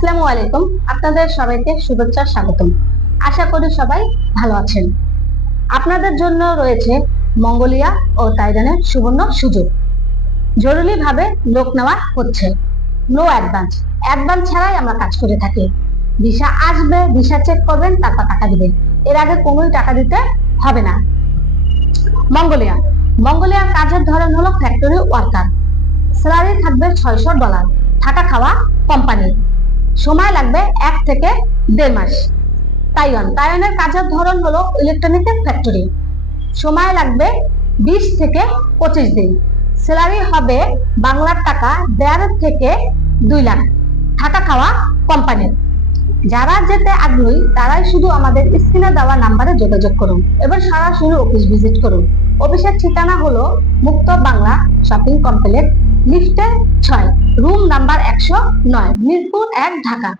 আসসালামু আলাইকুম। আপনাদের সবাইকে শুভেচ্ছা স্বাগতম। আশা করি সবাই ভালো আছেন। আপনাদের জন্য রয়েছে মঙ্গোলিয়া ও তাইওয়ানের সুবর্ণ সুযোগ। জরুরিভাবে লোক নেওয়া হচ্ছে, নো অ্যাডভান্স। অ্যাডভান্স ছাড়াই আমরা কাজ করে থাকি। ভিসা আসবে, ভিসা চেক করবেন, তারপর টাকা দিবেন। এর আগে কোনোই টাকা দিতে হবে না। মঙ্গোলিয়া মঙ্গোলিয়ার কাজের ধরন হলো ফ্যাক্টরি ওয়ার্কার। স্যালারি থাকবে $600, থাকা খাওয়া কোম্পানি। সময় লাগবে 1 থেকে 1.5 মাস। তাইওয়ানের কাজের ধরন হলো ইলেকট্রনিক্স ফ্যাক্টরি। সময় লাগবে 20 থেকে 25 দিন। স্যালারি হবে বাংলার টাকা 1.5 থেকে 2 লাখ। থাকা খাওয়া কোম্পানির। যারা যেতে আগ্রহী তারাই শুধু আমাদের স্ক্রিনে দেওয়া নাম্বারে যোগাযোগ করুন। এবার সরাসরি অফিস ভিজিট করুন। অফিসের ঠিকানা হলো মুক্ত বাংলা শপিং কমপ্লেক্স, লিফটে 6, রুম নাম্বার 109, মিরপুর 1, ঢাকা।